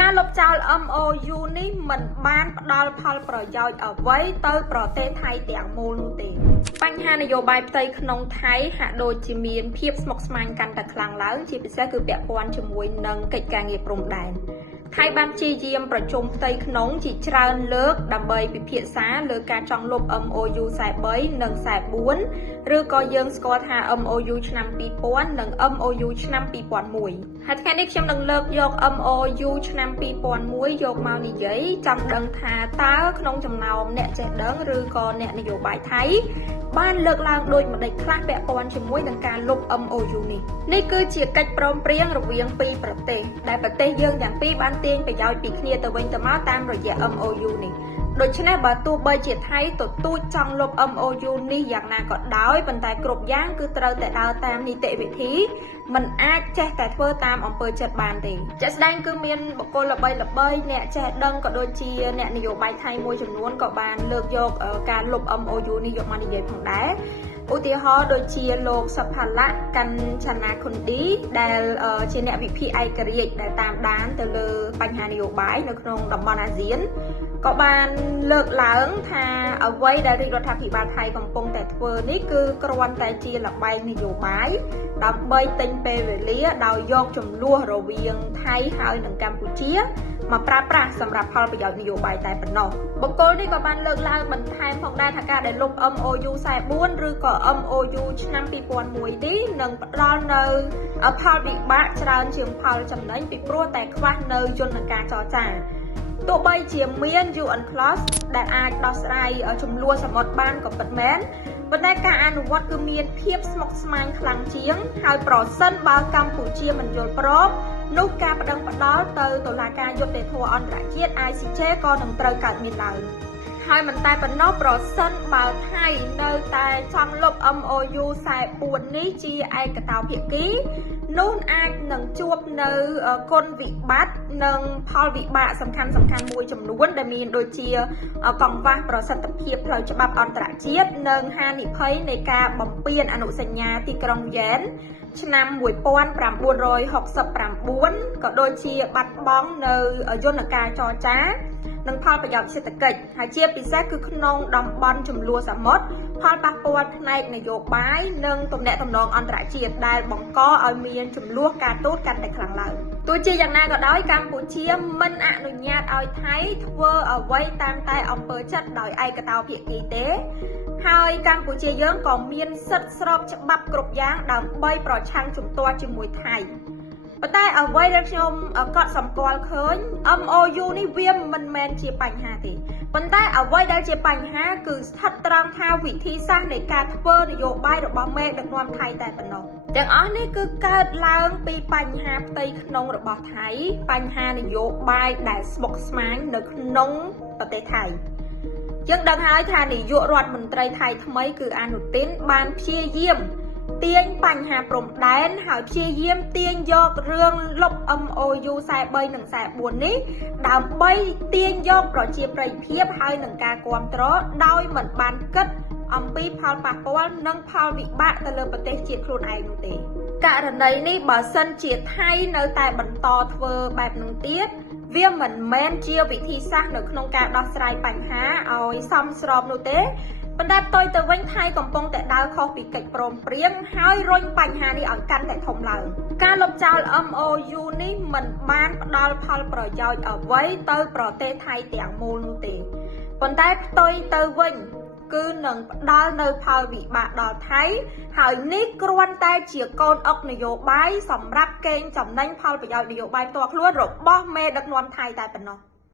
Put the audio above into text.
ការលុបចោល MOU នេះមិនបានផ្ដល់ផលប្រយោជន៍អ្វីទៅប្រទេសថៃទាំងមូលនោះទេបញ្ហានយោបាយផ្ទៃក្នុងថៃហាក់ដូចជាមានភាពស្មុគស្មាញកាន់តែខ្លាំងឡើងជាពិសេសគឺពាក់ព័ន្ធជាមួយនឹងកិច្ចការងារព្រំដែនថៃបានព្យាយាមប្រជុំផ្ទៃក្នុងជាច្រើនលើកដើម្បីពិភាក្សាលើការចង់លុប MOU 43 និង 44 ឬក៏យើងស្គាល់ថា MOU ឆ្នាំ 2000 និង MOU ឆ្នាំ 2001 ហើយថ្ងៃនេះខ្ញុំនឹងលើកយក MOU ឆ្នាំ 2001 យកមកនិយាយចង់ដឹងថាតើក្នុងចំណោមអ្នកចេះដឹងឬក៏អ្នកនយោបាយថៃបានលើកឡើងដូចម្ដេចខ្លះពាក់ព័ន្ធជាមួយនឹងការលុប MOU នេះគឺជាកិច្ចព្រមព្រៀងរវាងពីរប្រទេសដែលប្រទេសយើងទាំងពីរបានទាញប្រយោជន៍ពីគ្នាទៅវិញទៅមកតាមរយៈ MOU នេះដូច្នេះបើទោះបីជាថៃទទូចចង់លុប MOU នេះយ៉ាងណាក៏ដោយប៉ុន្តែគ្រប់យ៉ាងគឺត្រូវតែដើរតាមនីតិវិធីមិនអាចចេះតែធ្វើតាមអំពើចិត្តបានទេជាក់ស្ដែងគឺមានបុគ្គលល្បីៗអ្នកចេះដឹងក៏ដូចជាអ្នកនយោបាយថៃមួយចំនួនក៏បានលើកយកការលុប MOU នេះយកមកនិយាយផងដែរឧទាហរណ៍ដូចជាលោកសុផាឡៈកាន់ឆាណាខុនឌីដែលជាអ្នកវិភាគឯករាជ្យដែលតាមដានទៅលើបញ្ហានយោបាយនៅក្នុងតំបន់អាស៊ានក៏បានលើកឡើងថាអ្វីដែលរាជរដ្ឋាភិបាលថៃកំពុងតែធ្វើនេះគឺគ្រាន់តែជាល្បែងនយោបាយដើម្បីទិញពេលវេលាដោយយកចំនួនរវាងថៃហើយនិងកម្ពុជាមកប្រើប្រាស់សម្រាប់ផលប្រយោជន៍នយោបាយតែប៉ុណ្ណោះបុគ្គលនេះក៏បានលើកឡើងបន្ថែមផងដែរថាការដែលលុប MOU 44 ឬក៏ MOU ឆ្នាំ2001នេះនឹងផ្ដល់នៅផលវិបាកច្រើនជាងផលចំណេញពីព្រោះតែខ្វះនៅយន្តការចរចាទោះបីជាមាន UNCLOS ដែលអាចដោះស្រាយចំនួនសមុទ្របានក៏ពិតមែនប៉ុន្តែការអនុវត្តគឺមានភាពស្មុគស្មាញខ្លាំងជាងហើយប្រសិនបើកម្ពុជាមិនយល់ព្រមនោះការប្តឹងផ្តល់ទៅតុលាការយុត្តិធម៌អន្តរជាតិ ICJ ក៏នឹងត្រូវកើតមានឡើងហើយមិនតែប៉ុណ្ណោះប្រសិនបើថៃនៅតែចង់លុប MOU 44នេះជាឯកតោភាគីនោះអាចនឹងជួបនៅគុណវិបត្តិនិងផលវិបាកសំខាន់មួយចំនួនដែលមានដូចជាកង្វះប្រសិទ្ធភាពផ្លូវច្បាប់អន្តរជាតិនិងហានិភ័យនៃការបំពានអនុសញ្ញាទីក្រុងយ៉ែនឆ្នាំ1969ក៏ដូចជាបាត់បង់នៅយន្តការចរចានិងផលប្រយោជន៍សេដ្ឋកិច្ចហើយជាពិសេសគឺក្នុងតំបន់ជម្លោះសមុទ្រផលប៉ះពាល់ផ្នែកនយោបាយនិងទំនាក់ទំនងអន្តរជាតិដែលបង្កឲ្យមានជម្លោះការទូតកាន់តែខ្លាំងឡើងទោះជាយ៉ាងណាក៏ដោយកម្ពុជាមិនអនុញ្ញាតឲ្យថៃធ្វើអ្វីតាមតែអំពើចិត្តដោយឯកតោភាគីទេហើយកម្ពុជាយើងក៏មានសិទ្ធិស្របច្បាប់គ្រប់យ៉ាងដើម្បីប្រឆាំងជំទាស់ជាមួយថៃប៉ុន្តែអ្វីដែលខ្ញុំកត់សម្គាល់ឃើញ MOU នេះវាមិនមែនជាបញ្ហាទេប៉ុន្តែអ្វីដែលជាបញ្ហាគឺស្ថិតត្រង់ថាវិធីសាស្ត្រនៃការធ្វើនយោបាយរបស់មេដឹកនាំថៃតែប៉ុណ្ណោះទាំងអស់នេះគឺកើតឡើងពីបញ្ហាផ្ទៃក្នុងរបស់ថៃបញ្ហានយោបាយដែលស្មុគស្មាញនៅក្នុងប្រទេសថៃយើងដឹងហើយថានាយករដ្ឋមន្ត្រីថៃថ្មីគឺអនុទានបានព្យាយាមទាញបញ្ហាព្រំដែនហើយព្យាយាមទាញយករឿងលុប MOU 43 និង 44 នេះដើម្បីទាញយកប្រជាប្រិយភាពហើយនឹងការគ្រប់គ្រងដោយមិនបានគិតអំពីផលប៉ះពាល់និងផលវិបាកទៅលើប្រទេសជាតិខ្លួនឯងនោះទេករណីនេះបើសិនជាថៃនៅតែបន្តធ្វើបែបនោះទៀតវាមិនមែនជាវិធីសាស្ត្រនៅក្នុងការដោះស្រាយបញ្ហាឲ្យសមស្របនោះទេប៉ុន្តែផ្ទុយទៅវិញថៃកំពុងតែដើរខុសពីកិច្ចព្រមព្រៀងហើយរុញបញ្ហានេះឲ្យកាន់តែធំឡើងការលុបចោល MOU នេះមិនបានផ្ដល់ផលប្រយោជន៍អ្វីទៅប្រទេសថៃទាំងមូលនោះទេប៉ុន្តែផ្ទុយទៅវិញគឺនឹងផ្ដល់នៅផលវិបាកដល់ថៃហើយនេះគ្រាន់តែជាកូនអុកនយោបាយសម្រាប់កេងចំណេញផលប្រយោជន៍នយោបាយផ្ទាល់ខ្លួនរបស់មេដឹកនាំថៃតែប៉ុណ្ណោះ